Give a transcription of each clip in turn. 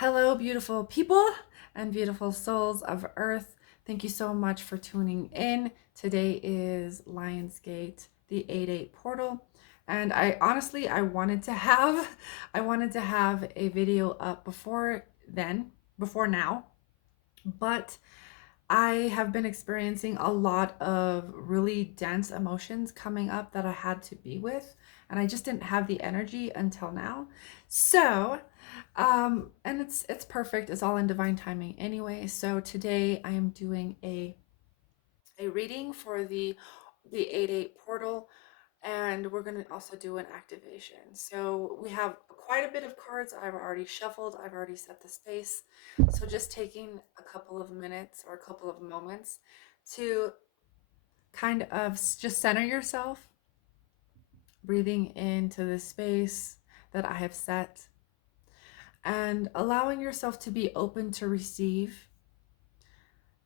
Hello, beautiful people and beautiful souls of Earth. Thank you so much for tuning in. Today is Lionsgate, the 8-8 portal. And I wanted to have a video up before now, but I have been experiencing a lot of really dense emotions coming up that I had to be with, and I just didn't have the energy until now. So, and it's perfect. It's all in divine timing anyway. So today I am doing a reading for the 8-8 portal, and we're going to also do an activation. So we have quite a bit of cards I've already shuffled. I've already set the space. So just taking a couple of minutes or a couple of moments to kind of just center yourself, breathing into the space that I have set, and allowing yourself to be open to receive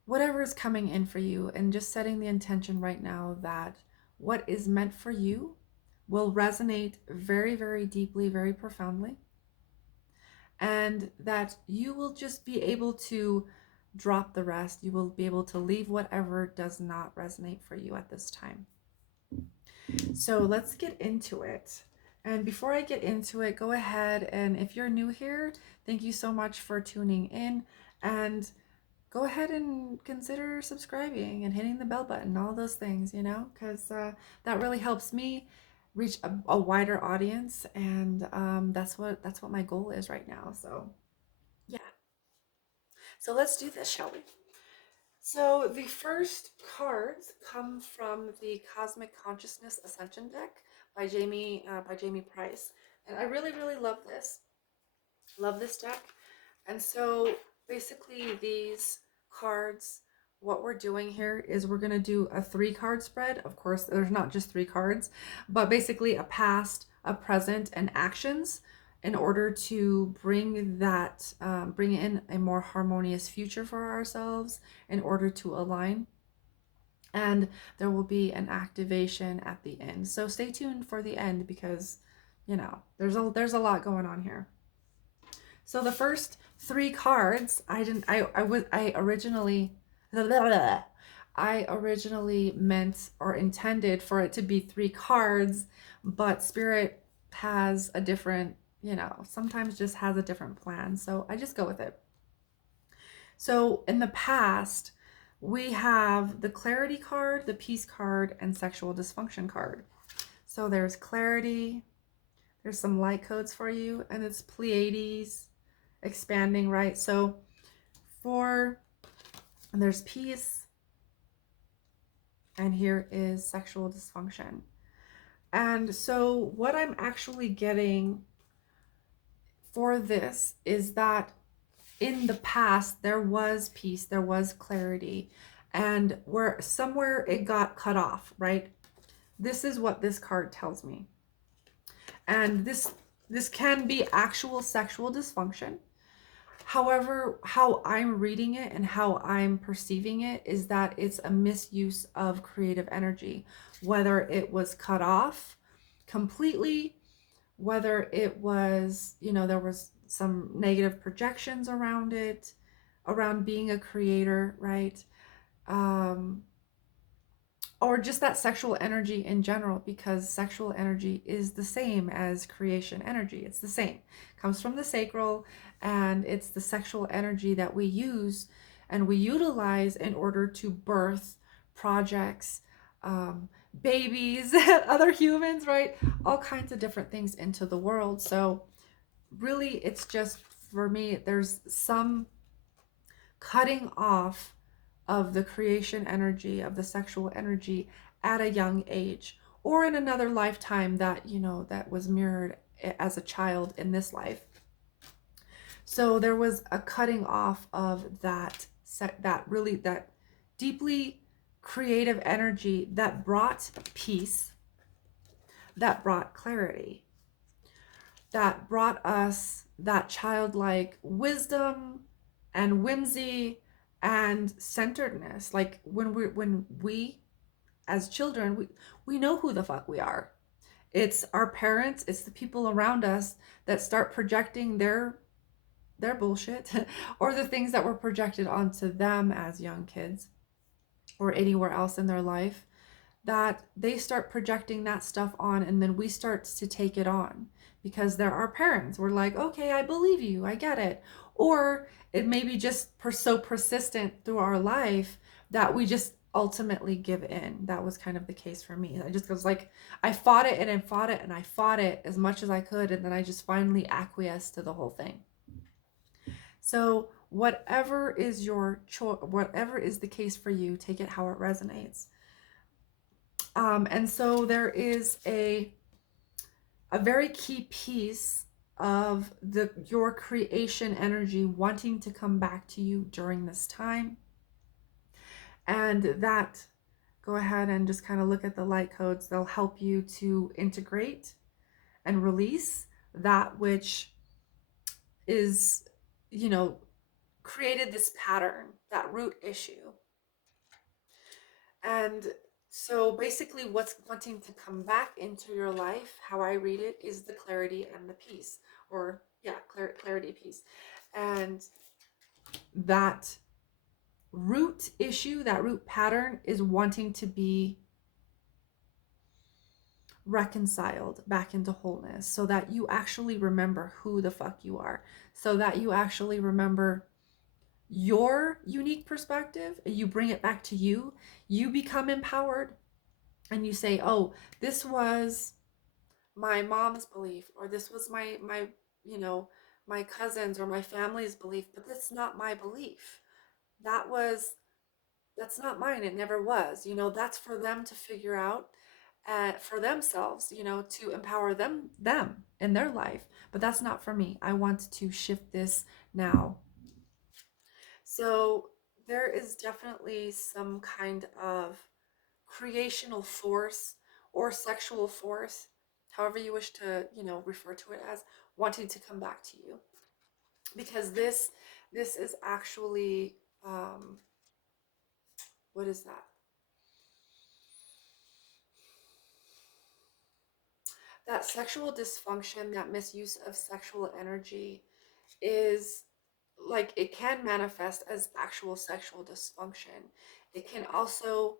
whatever is coming in for you, and just setting the intention right now that what is meant for you will resonate very, very deeply, very profoundly, and that you will just be able to drop the rest. You will be able to leave whatever does not resonate for you at this time. So let's get into it. And before I get into it, go ahead and if you're new here, thank you so much for tuning in. And go ahead and consider subscribing and hitting the bell button, all those things, because that really helps me reach a wider audience, and that's what my goal is right now. So yeah, so let's do this, shall we? So the first cards come from the Cosmic Consciousness Ascension deck by Jamie Price, and I really really love this deck. And so basically these cards, what we're doing here is we're going to do a 3-card spread. Of course, there's not just 3 cards, but basically a past, a present, and actions in order to bring in a more harmonious future for ourselves in order to align. And there will be an activation at the end. So stay tuned for the end because, there's a lot going on here. So the first 3 cards, I originally I originally meant or intended for it to be 3 cards, but Spirit has a different, sometimes just has a different plan. So I just go with it. So in the past, we have the clarity card, the peace card, and sexual dysfunction card. So there's clarity, there's some light codes for you, and it's Pleiades expanding, right? So there's peace, and here is sexual dysfunction. And so what I'm actually getting for this is that in the past there was peace, there was clarity, and where somewhere it got cut off, right? This is what this card tells me. And this can be actual sexual dysfunction. However, how I'm reading it and how I'm perceiving it is that it's a misuse of creative energy, whether it was cut off completely, whether it was, there was some negative projections around it, around being a creator, right? Um, or just that sexual energy in general, because sexual energy is the same as creation energy. It's the same. It comes from the sacral, and it's the sexual energy that we use and we utilize in order to birth projects, babies, other humans, right? All kinds of different things into the world. So really, it's just, for me, there's some cutting off of the creation energy, of the sexual energy at a young age, or in another lifetime that, that was mirrored as a child in this life. So there was a cutting off of that deeply creative energy that brought peace, that brought clarity, that brought us that childlike wisdom and whimsy and centeredness. Like when we as children, we know who the fuck we are. It's our parents, it's the people around us that start projecting their bullshit or the things that were projected onto them as young kids or anywhere else in their life, that they start projecting that stuff on, and then we start to take it on because they're our parents. We're like, okay, I believe you, I get it. Or it may be just so persistent through our life that we just ultimately give in. That was kind of the case for me. I just was like, I fought it and I fought it and I fought it as much as I could, and then I just finally acquiesced to the whole thing. So whatever is your choice, whatever is the case for you, take it how it resonates. And so there is a very key piece of your creation energy wanting to come back to you during this time. And that, go ahead and just kind of look at the light codes. They'll help you to integrate and release that which is, created this pattern, that root issue. And so basically, what's wanting to come back into your life, how I read it, is the clarity and the peace, or yeah, clarity, peace. And that root issue, that root pattern is wanting to be reconciled back into wholeness so that you actually remember who the fuck you are, so that you actually remember your unique perspective, you bring it back to you, you become empowered, and you say, oh, this was my mom's belief, or this was my my cousins or my family's belief, but that's not my belief. That's not mine. It never was. That's for them to figure out, for themselves, to empower them in their life. But that's not for me. I want to shift this now. So there is definitely some kind of creational force or sexual force, however you wish to, refer to it as, wanting to come back to you. Because this is actually what is that? That sexual dysfunction, that misuse of sexual energy is like, it can manifest as actual sexual dysfunction. It can also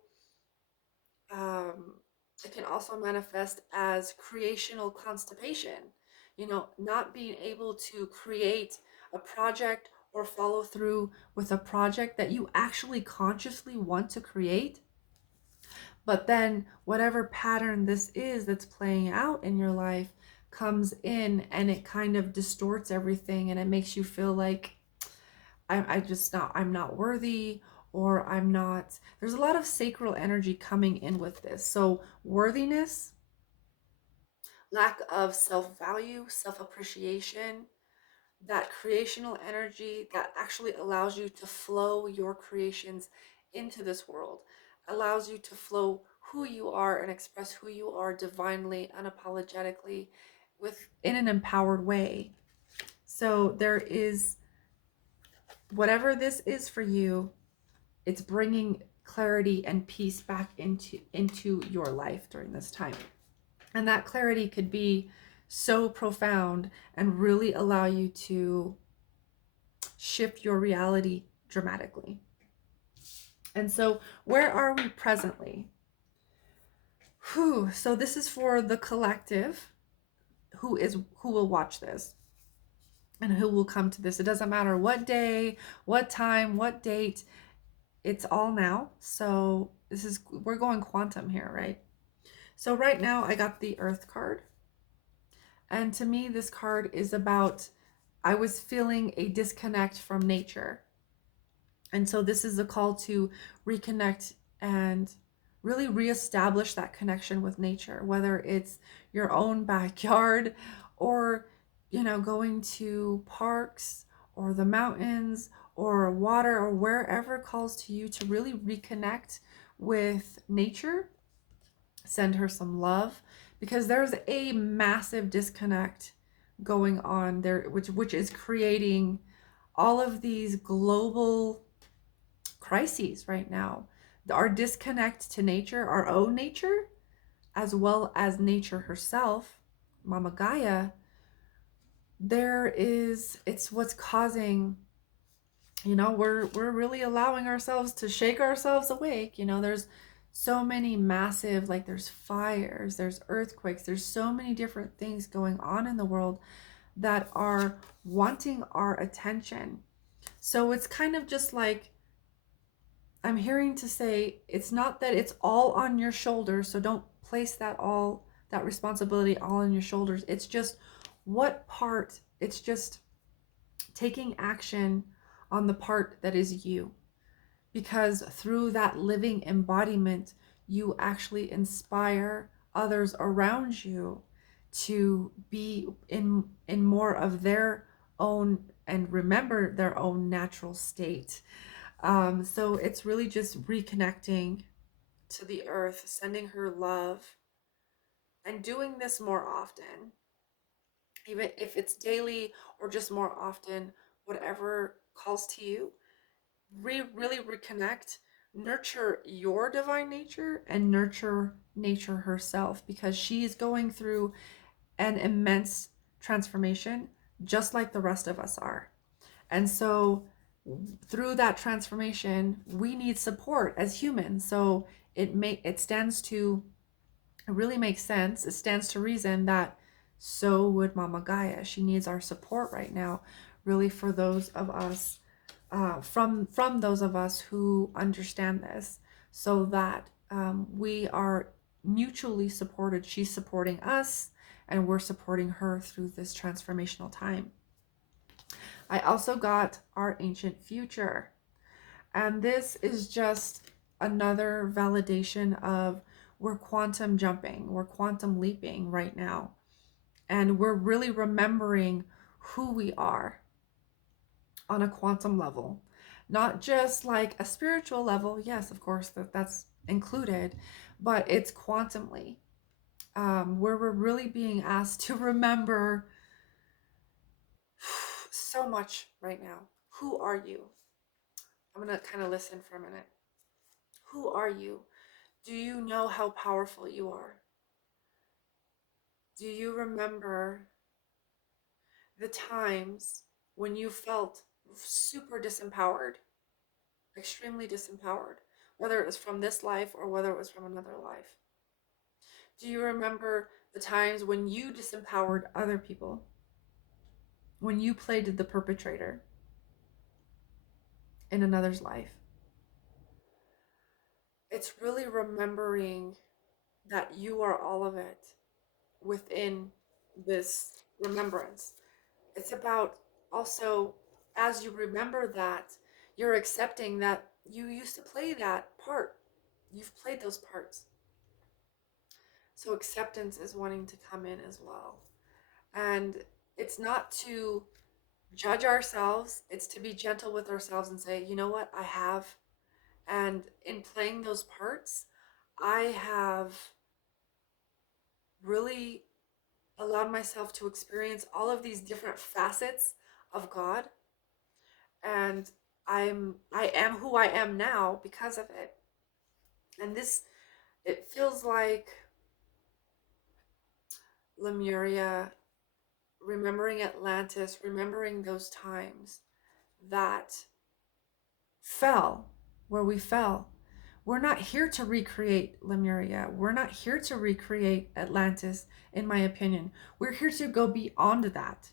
um, it can also manifest as creational constipation. Not being able to create a project or follow through with a project that you actually consciously want to create. But then, whatever pattern this is that's playing out in your life comes in, and it kind of distorts everything, and it makes you feel like I'm not worthy, or I'm not. There's a lot of sacral energy coming in with this. So worthiness, lack of self-value, self-appreciation, that creational energy that actually allows you to flow your creations into this world, allows you to flow who you are and express who you are divinely, unapologetically, in an empowered way. So there is, whatever this is for you, it's bringing clarity and peace back into your life during this time. And that clarity could be so profound and really allow you to shift your reality dramatically. And so, where are we presently? So this is for the collective who will watch this and who will come to this. It doesn't matter what day, what time, what date. It's all now. So we're going quantum here, right? So right now I got the Earth card. And to me, this card is about, I was feeling a disconnect from nature. And so this is a call to reconnect and really reestablish that connection with nature, whether it's your own backyard or, going to parks or the mountains or water or wherever calls to you to really reconnect with nature. Send her some love, because there's a massive disconnect going on there, which is creating all of these global crises right now. Our disconnect to nature, our own nature, as well as nature herself, Mama Gaia, it's what's causing, we're really allowing ourselves to shake ourselves awake. There's so many massive, like there's fires, there's earthquakes, there's so many different things going on in the world that are wanting our attention. So it's kind of just like, I'm hearing to say it's not that it's all on your shoulders, so don't place that responsibility all on your shoulders. It's just what part, it's just taking action on the part that is you. Because through that living embodiment, you actually inspire others around you to be in more of their own and remember their own natural state. So it's really just reconnecting to the earth, sending her love, and doing this more often, even if it's daily or just more often, whatever calls to you. Really reconnect, nurture your divine nature, and nurture nature herself, because she's going through an immense transformation, just like the rest of us are. And so through that transformation, we need support as humans. So it stands to, it really makes sense. It stands to reason that so would Mama Gaia. She needs our support right now, really, for those of us, from those of us who understand this, so that we are mutually supported. She's supporting us, and we're supporting her through this transformational time. I also got our ancient future. And this is just another validation of, we're quantum jumping, we're quantum leaping right now. And we're really remembering who we are on a quantum level, not just like a spiritual level. Yes, of course, that's included, but it's quantumly, where we're really being asked to remember so much right now. Who are you? I'm going to kind of listen for a minute. Who are you? Do you know how powerful you are? Do you remember the times when you felt super disempowered, extremely disempowered, whether it was from this life or whether it was from another life? Do you remember the times when you disempowered other people, when you played the perpetrator in another's life? It's really remembering that you are all of it within this remembrance. It's about also, as you remember that, you're accepting that you used to play that part. You've played those parts. So acceptance is wanting to come in as well. And it's not to judge ourselves, it's to be gentle with ourselves and say, you know what, I have. And in playing those parts, I have really allowed myself to experience all of these different facets of God, and I am who I am now because of it. And this, it feels like Lemuria, remembering Atlantis, remembering those times that fell, where we fell. We're not here to recreate Lemuria. We're not here to recreate Atlantis, in my opinion. We're here to go beyond that.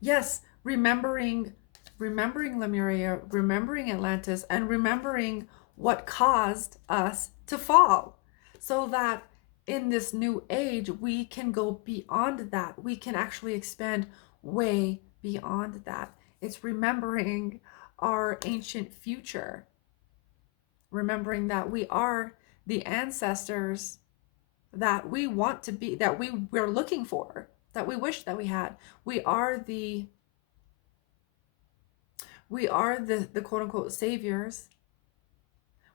Yes, remembering Lemuria, remembering Atlantis, and remembering what caused us to fall, so that in this new age we can go beyond that. We can actually expand way beyond that. It's remembering our ancient future, remembering that we are the ancestors that we want to be, that we're looking for, that we wish that we had. We are the quote unquote saviors.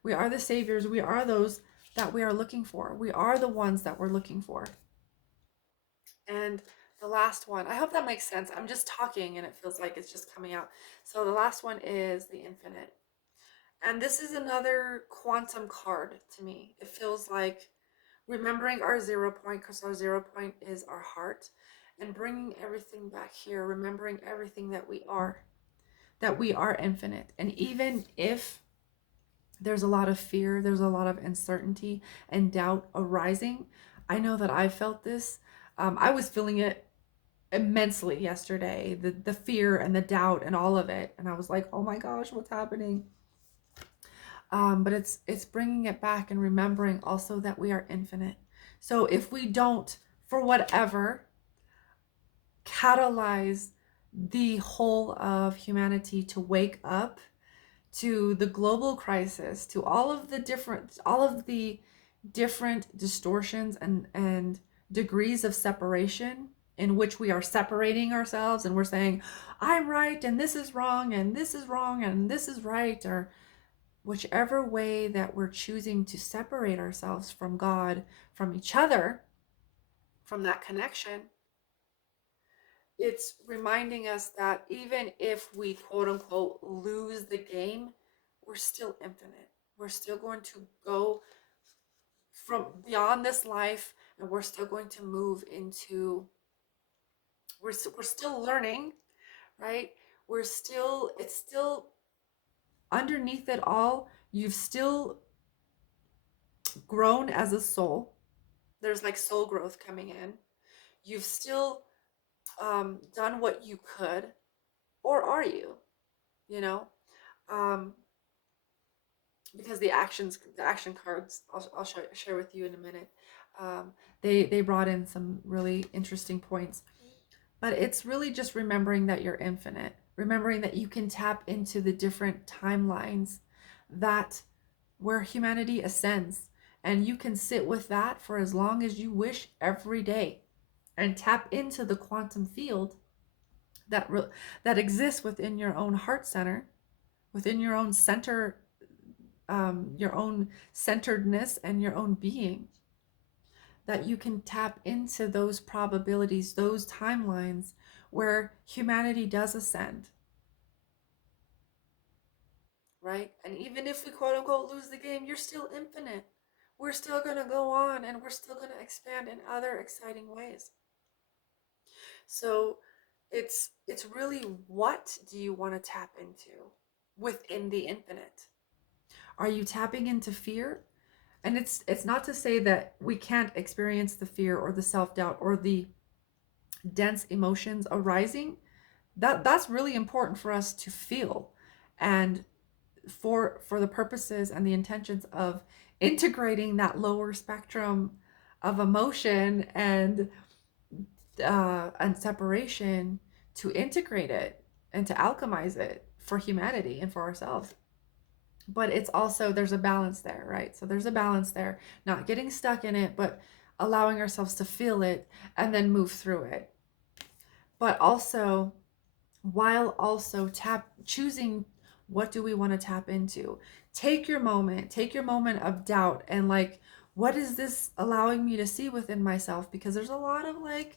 We are the saviors. We are those that we are looking for. We are the ones that we're looking for. And the last one, I hope that makes sense. I'm just talking and it feels like it's just coming out. So the last one is the infinite. And this is another quantum card to me. It feels like remembering our 0 point, because our 0 point is our heart. and bringing everything back here, remembering everything that we are infinite. And even if there's a lot of fear, there's a lot of uncertainty and doubt arising, I know that I felt this. I was feeling it immensely yesterday, the fear and the doubt and all of it, and I was like, oh my gosh, what's happening? But it's bringing it back and remembering also that we are infinite. So if we don't, for whatever, catalyze the whole of humanity to wake up to the global crisis, to all of the different distortions and degrees of separation in which we are separating ourselves and we're saying, I'm right and this is wrong and this is wrong and this is right, or whichever way that we're choosing to separate ourselves from God, from each other, from that connection, it's reminding us that even if we quote unquote lose the game, we're still infinite. We're still going to go from beyond this life, and we're still going to move into, we're still learning, right? It's still underneath it all, you've still grown as a soul. There's like soul growth coming in. You've still done what you could, or are you? You know, um, because the action cards, I'll share with you in a minute. They brought in some really interesting points, but it's really just remembering that you're infinite, remembering that you can tap into the different timelines that where humanity ascends, and you can sit with that for as long as you wish every day and tap into the quantum field that that exists within your own heart center, within your own center, your own centeredness and your own being, that you can tap into those probabilities, those timelines where humanity does ascend, right? And even if we quote unquote lose the game, you're still infinite. We're still going to go on and we're still going to expand in other exciting ways. So it's really, what do you want to tap into within the infinite? Are you tapping into fear? And it's not to say that we can't experience the fear or the self-doubt or the dense emotions arising. That's really important for us to feel, and for the purposes and the intentions of integrating that lower spectrum of emotion and separation, to integrate it and to alchemize it for humanity and for ourselves. But it's also, there's a balance there, right? So there's a balance there, not getting stuck in it, but allowing ourselves to feel it and then move through it. But also, while also choosing, what do we want to tap into? Take your moment of doubt and like, what is this allowing me to see within myself? Because there's a lot of like,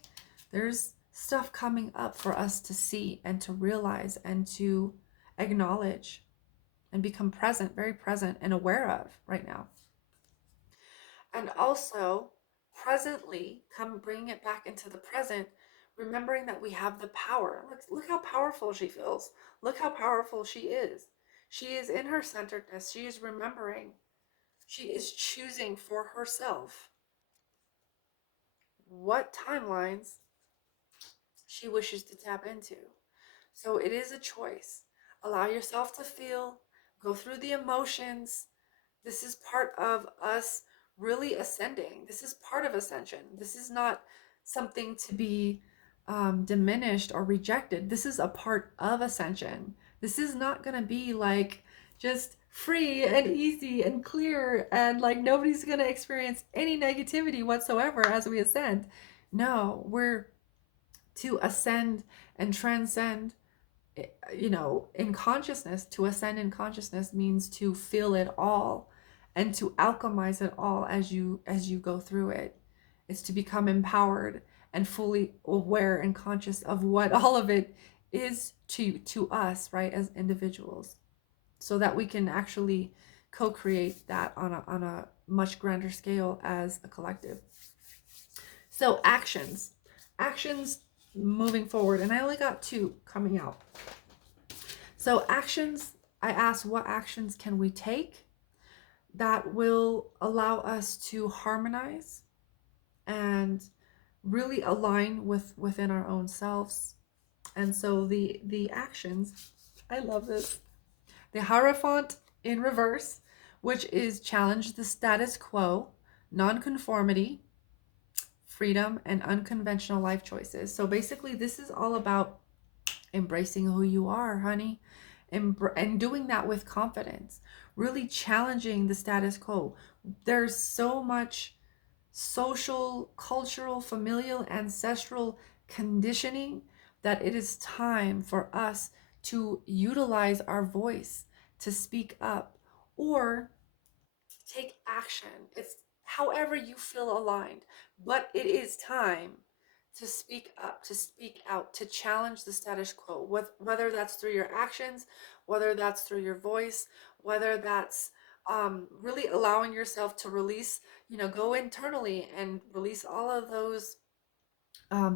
there's stuff coming up for us to see and to realize and to acknowledge and become present, very present and aware of right now. And also, presently, come bringing it back into the present, remembering that we have the power. Look how powerful she feels. Look how powerful she is. She is in her centeredness. She is remembering. She is choosing for herself what timelines she wishes to tap into. So it is a choice. Allow yourself to feel, go through the emotions. This is part of us really ascending. This is part of ascension. This is not something to be diminished or rejected. This is a part of ascension. This is not going to be like just free and easy and clear and like nobody's going to experience any negativity whatsoever as we ascend. No, we're to ascend and transcend, in consciousness. To ascend in consciousness means to feel it all and to alchemize it all as you go through it. It's to become empowered and fully aware and conscious of what all of it is to us, right, as individuals, so that we can actually co-create that on a much grander scale as a collective. So actions moving forward. And I only got two coming out. So actions, I asked what actions can we take that will allow us to harmonize and really align within our own selves. And so the actions, I love this. The Hierophant in reverse, which is challenge the status quo, nonconformity, freedom, and unconventional life choices. So basically, this is all about embracing who you are, honey, and doing that with confidence, really challenging the status quo. There's so much social, cultural, familial, ancestral conditioning that it is time for us to utilize our voice to speak up or take action. It's however you feel aligned, but it is time to speak up, to speak out, to challenge the status quo, whether that's through your actions, whether that's through your voice, whether that's really allowing yourself to release, go internally and release all of those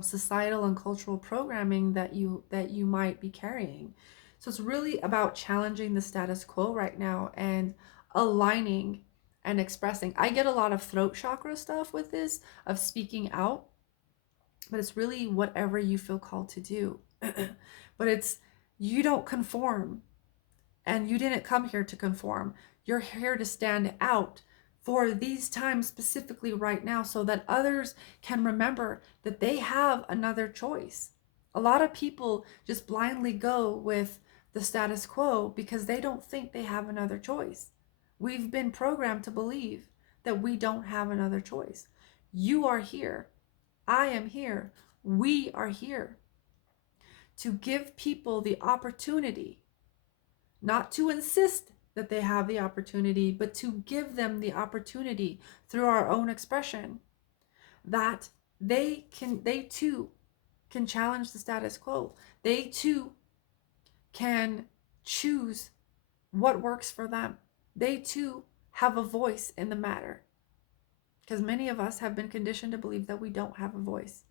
societal and cultural programming that you might be carrying. So it's really about challenging the status quo right now and aligning and expressing. I get a lot of throat chakra stuff with this of speaking out, but it's really whatever you feel called to do. But it's you don't conform and you didn't come here to conform. You're here to stand out for these times specifically right now so that others can remember that they have another choice. A lot of people just blindly go with the status quo because they don't think they have another choice. We've been programmed to believe that we don't have another choice. You are here. I am here. We are here to give people the opportunity, not to insist that they have the opportunity, but to give them the opportunity through our own expression that they too can challenge the status quo. They too can choose what works for them. They too have a voice in the matter. Because many of us have been conditioned to believe that we don't have a voice.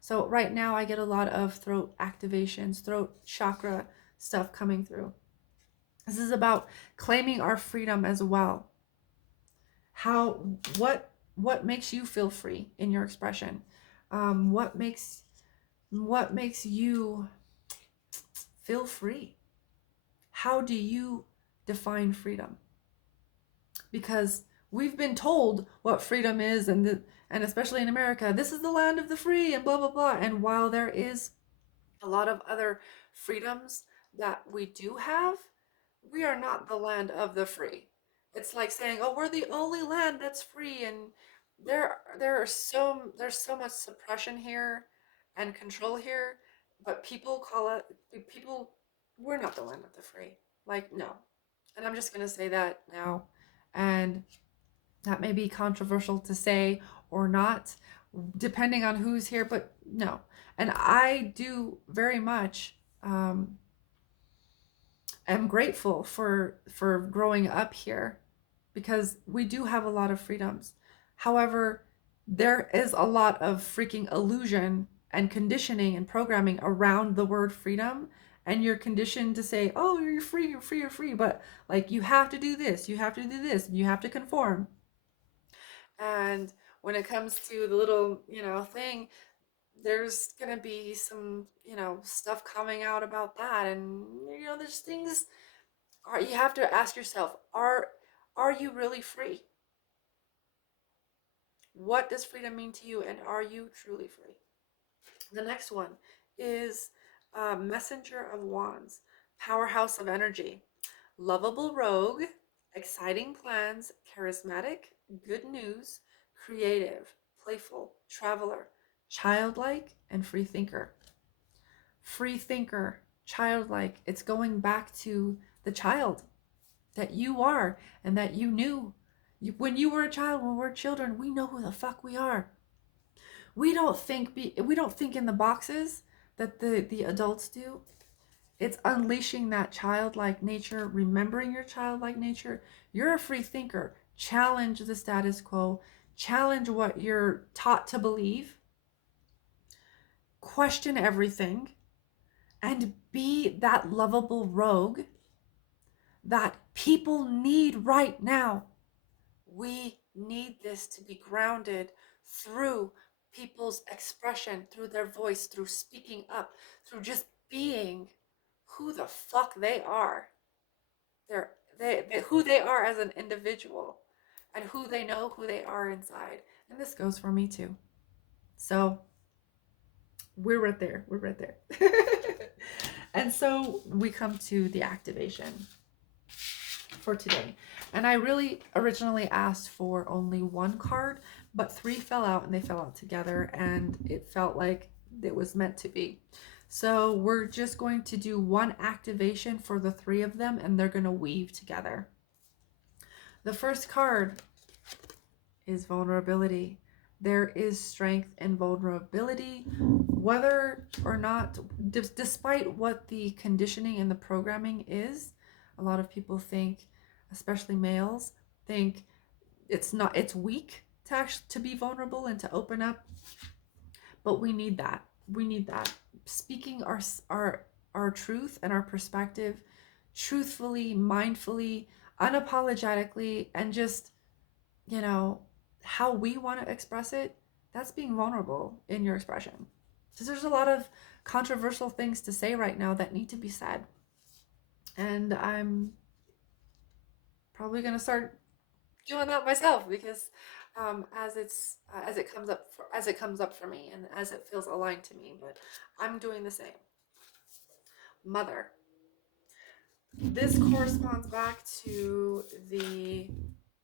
So right now I get a lot of throat activations, throat chakra stuff coming through. This is about claiming our freedom as well. How what makes you feel free in your expression? What makes you feel free? How do you define freedom? Because we've been told what freedom is, and especially in America, this is the land of the free and blah blah blah. And while there is a lot of other freedoms that we do have, we are not the land of the free. It's like saying, "Oh, we're the only land that's free," and there's so much suppression here and control here, but people call it people. We're not the land of the free. Like no, and I'm just gonna say that now, and that may be controversial to say or not, depending on who's here, but no. And I do very much am grateful for growing up here because we do have a lot of freedoms. However, there is a lot of freaking illusion and conditioning and programming around the word freedom, and you're conditioned to say, "Oh, you're free, you're free, you're free," but like you have to do this, you have to do this, you have to conform. And when it comes to the little, thing, there's gonna be some, stuff coming out about that, and there's things are you have to ask yourself, are you really free? What does freedom mean to you, and are you truly free? The next one is Messenger of Wands, powerhouse of energy, lovable rogue, exciting plans, charismatic, good news, creative, playful, traveler, childlike, and free thinker. Free thinker, childlike, it's going back to the child that you are and that you knew. When you were a child, when we're children, we know who the fuck we are. We don't think in the boxes that the adults do. It's unleashing that childlike nature, remembering your childlike nature. You're a free thinker. Challenge the status quo. Challenge what you're taught to believe. question everything, and be that lovable rogue that people need right now. We need this to be grounded through people's expression, through their voice, through speaking up, through just being who the fuck they are. Who they are as an individual, and who they know who they are inside. And this goes for me too. So we're right there. We're right there. And so we come to the activation for today. And I really originally asked for only one card, but 3 fell out, and they fell out together, and it felt like it was meant to be. So we're just going to do one activation for the 3 of them, and they're going to weave together. The first card is vulnerability. There is strength in vulnerability, whether or not, despite what the conditioning and the programming is. A lot of people think, especially males, think it's weak to be vulnerable and to open up. But we need that. Speaking our truth and our perspective truthfully, mindfully, unapologetically, and just, how we want to express it, that's being vulnerable in your expression. Because there's a lot of controversial things to say right now that need to be said. And I'm probably going to start doing that myself, because as it comes up for me, and as it feels aligned to me, but I'm doing the same. Mother. This corresponds back to the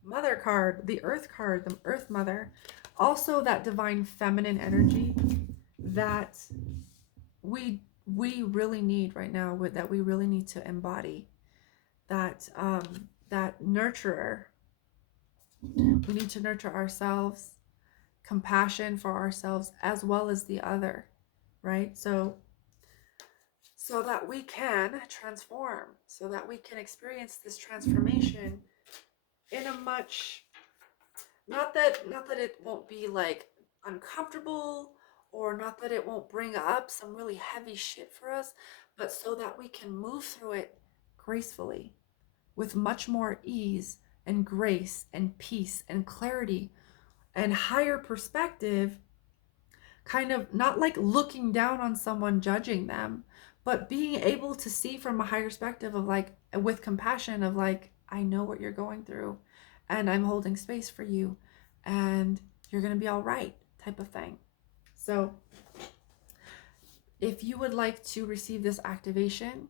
Mother card, the Earth card, the Earth Mother. Also that divine feminine energy that we really need right now, that we really need to embody. That nurturer. We need to nurture ourselves, compassion for ourselves as well as the other, right? So that we can transform, so that we can experience this transformation in a much, not that it won't be like uncomfortable, or not that it won't bring up some really heavy shit for us, but so that we can move through it gracefully, with much more ease and grace and peace and clarity and higher perspective, kind of not like looking down on someone, judging them, but being able to see from a higher perspective of like, with compassion of like, I know what you're going through, and I'm holding space for you, and you're going to be all right, type of thing. So if you would like to receive this activation,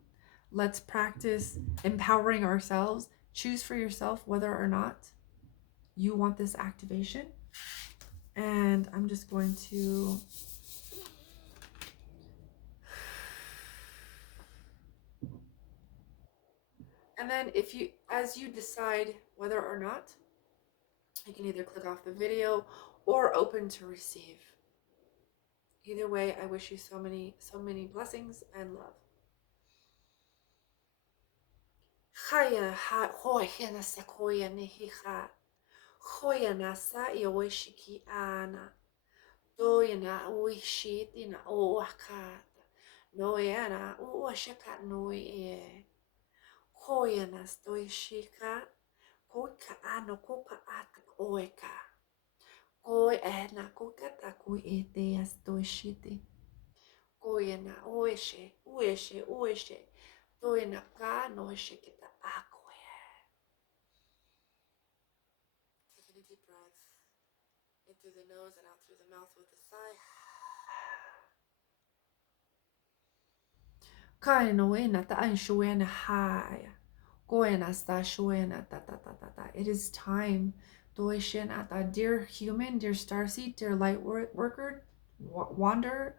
let's practice empowering ourselves. Choose for yourself whether or not you want this activation. And I'm just going to and then as you decide whether or not, you can either click off the video or open to receive. Either way, I wish you so many blessings and love. Chaya ha hoya na sequoia nihiha. Hoya na sa iwishiki ana. Doyana uishit o akata. Noyana uashaka noye. Hoya na stoishika. Koika ano koka ata oeka. Koi na koka ta kui ete astoishite. Koyana ueshe. Doyana ka noishikita akwe. Taking a deep breath in through the nose and out through the mouth with a sigh. Kai no ena ta anshuena haya. Goena sta shuena ta. It is time. Dear human, dear starseed, dear light worker, wanderer,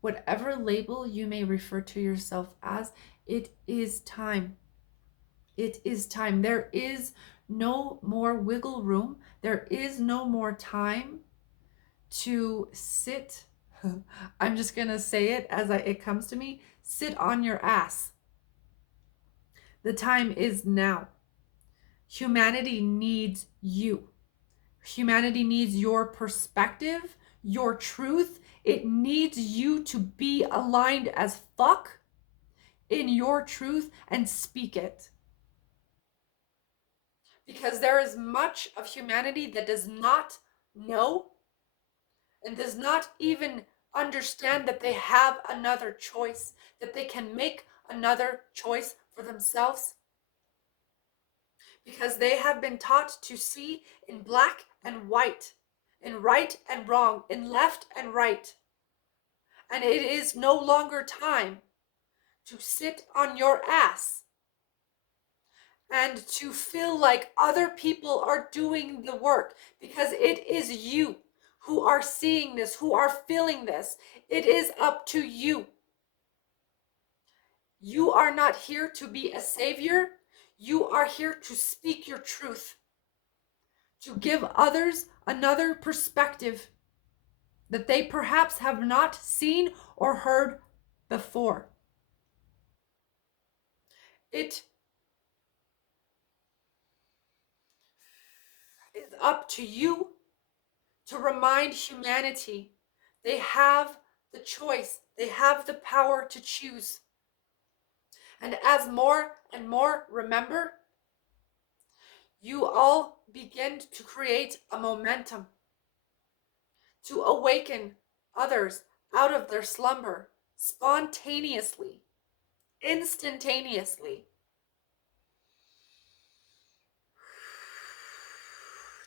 whatever label you may refer to yourself as, it is time. It is time. There is no more wiggle room. There is no more time to sit. I'm just going to say it as it comes to me. Sit on your ass. The time is now. Humanity needs you. Humanity needs your perspective, your truth. It needs you to be aligned as fuck in your truth and speak it. Because there is much of humanity that does not know and does not even understand that they have another choice, that they can make another choice for themselves, because they have been taught to see in black and white, in right and wrong, in left and right. And it is no longer time to sit on your ass and to feel like other people are doing the work, because it is you who are seeing this, who are feeling this. It is up to you. You are not here to be a savior. You are here to speak your truth, to give others another perspective that they perhaps have not seen or heard before. It is up to you to remind humanity they have the choice, they have the power to choose. And as more and more remember, you all begin to create a momentum to awaken others out of their slumber spontaneously, instantaneously.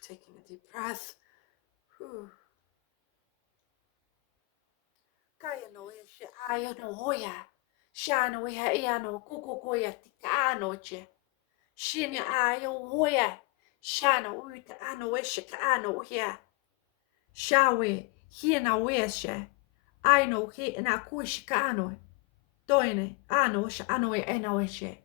Taking a deep breath. Kaya no e she ayo no hoya. Shano we ha iano kuko koya tikano che. Shinya ayo hoya. Shano uta ano we shika ano ya. Shawe hiena we she. I know he na kushika ano. Doine ano she ano e ena we she.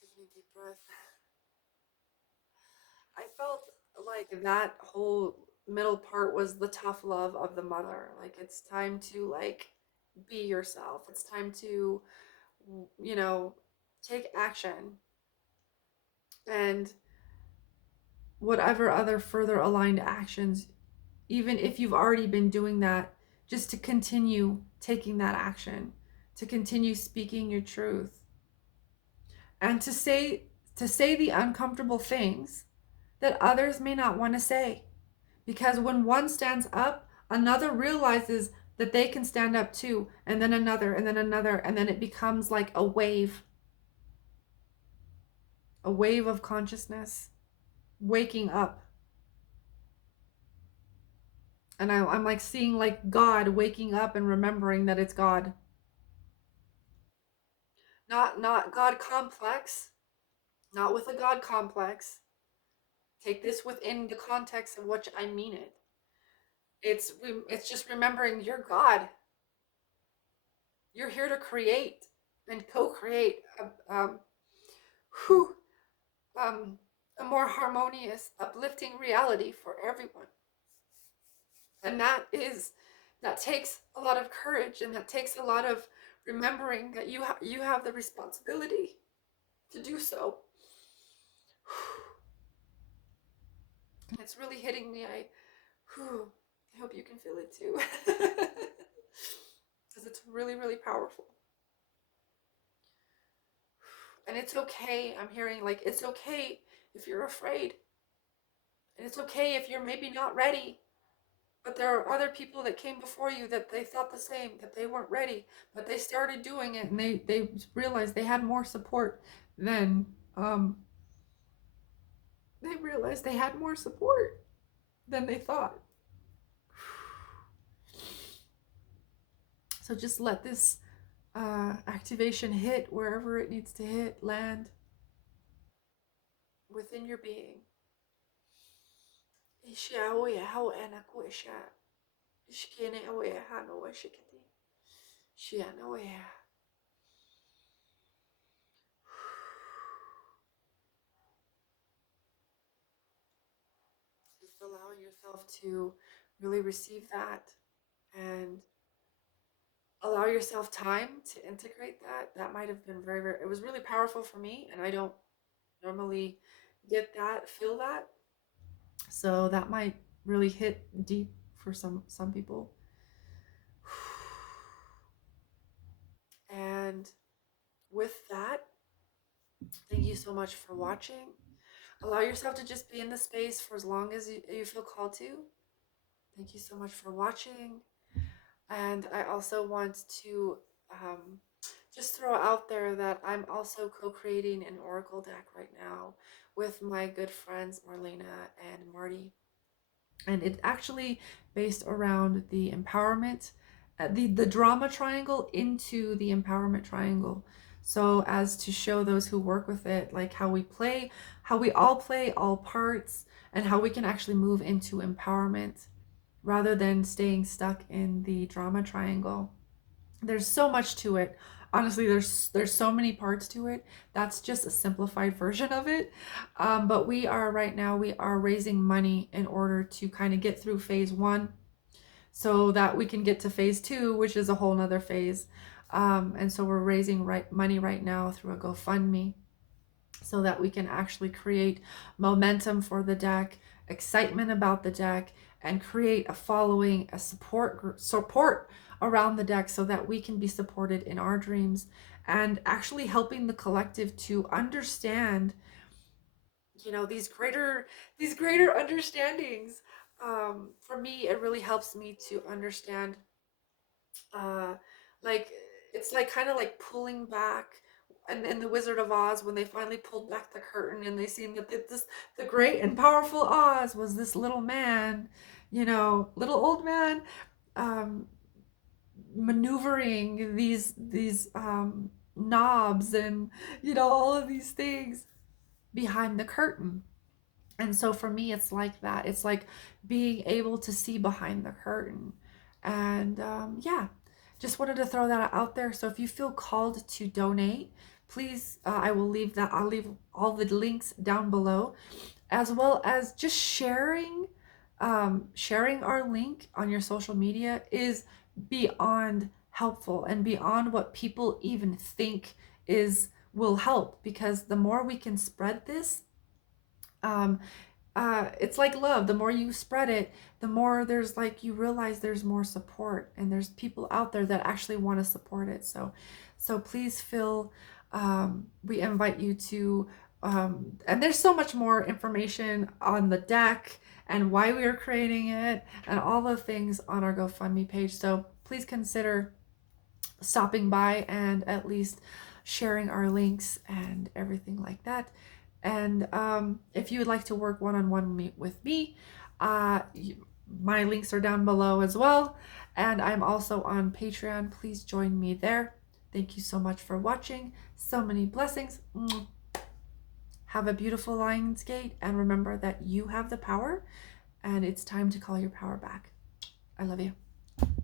Taking a deep breath. I felt like that whole middle part was the tough love of the mother. Like it's time to like be yourself. It's time to, you know, take action, and whatever other further aligned actions, even if you've already been doing that, just to continue taking that action, to continue speaking your truth, and to say the uncomfortable things that others may not want to say. Because when one stands up, another realizes that they can stand up too, and then another, and then another, and then it becomes like a wave of consciousness waking up. And I'm like seeing like God waking up and remembering that it's God. Not God complex, not with a God complex. Take this within the context of what I mean it. It's just remembering you're God. You're here to create and co-create whew, a more harmonious, uplifting reality for everyone. And that takes a lot of courage, and that takes a lot of remembering that you have the responsibility to do so. And it's really hitting me. I hope you can feel it too, because it's really, really powerful. And it's okay. I'm hearing like it's okay if you're afraid, and it's okay if you're maybe not ready. But there are other people that came before you that they thought the same, that they weren't ready, but they started doing it, and they realized they had more support than they realized they had more support than they thought. So just let this activation hit wherever it needs to hit, land within your being. Just allowing yourself to really receive that, and allow yourself time to integrate that. That might have been very, very, it was really powerful for me, and I don't normally get that, feel that. So that might really hit deep for some people. And with that, thank you so much for watching. Allow yourself to just be in the space for as long as you feel called to. Thank you so much for watching. And I also want to um, just throw out there that I'm also co-creating an Oracle deck right now with my good friends Marlena and Marty. And it's actually based around the empowerment, the drama triangle into the empowerment triangle. So as to show those who work with it, like how we play, how we all play all parts, and how we can actually move into empowerment rather than staying stuck in the drama triangle. There's so much to it. Honestly, there's so many parts to it. That's just a simplified version of it. But we are right now, we are raising money in order to kind of get through phase one so that we can get to phase two, which is a whole nother phase. And so we're raising money right now through a GoFundMe so that we can actually create momentum for the deck, excitement about the deck, and create a following, a support around the deck so that we can be supported in our dreams, and actually helping the collective to understand, these greater understandings. For me, it really helps me to understand, uh like, it's like kind of like pulling back, and in the Wizard of Oz, when they finally pulled back the curtain and they seen that the great and powerful Oz was this little man, little old man, um maneuvering these knobs, and all of these things behind the curtain. And so for me, it's like that. It's like being able to see behind the curtain. And yeah, just wanted to throw that out there. So if you feel called to donate, please, I'll leave all the links down below, as well as just sharing our link on your social media is beyond helpful and beyond what people even think is will help, because the more we can spread this, um, it's like love. The more you spread it, the more there's like you realize there's more support, and there's people out there that actually want to support it. So please feel, we invite you to, and there's so much more information on the deck and why we are creating it and all the things on our GoFundMe page. So please consider stopping by and at least sharing our links and everything like that. And if you would like to work one-on-one with me, uh, my links are down below as well. And I'm also on Patreon. Please join me there. Thank you so much for watching. So many blessings. Have a beautiful Lionsgate, and remember that you have the power, and it's time to call your power back. I love you.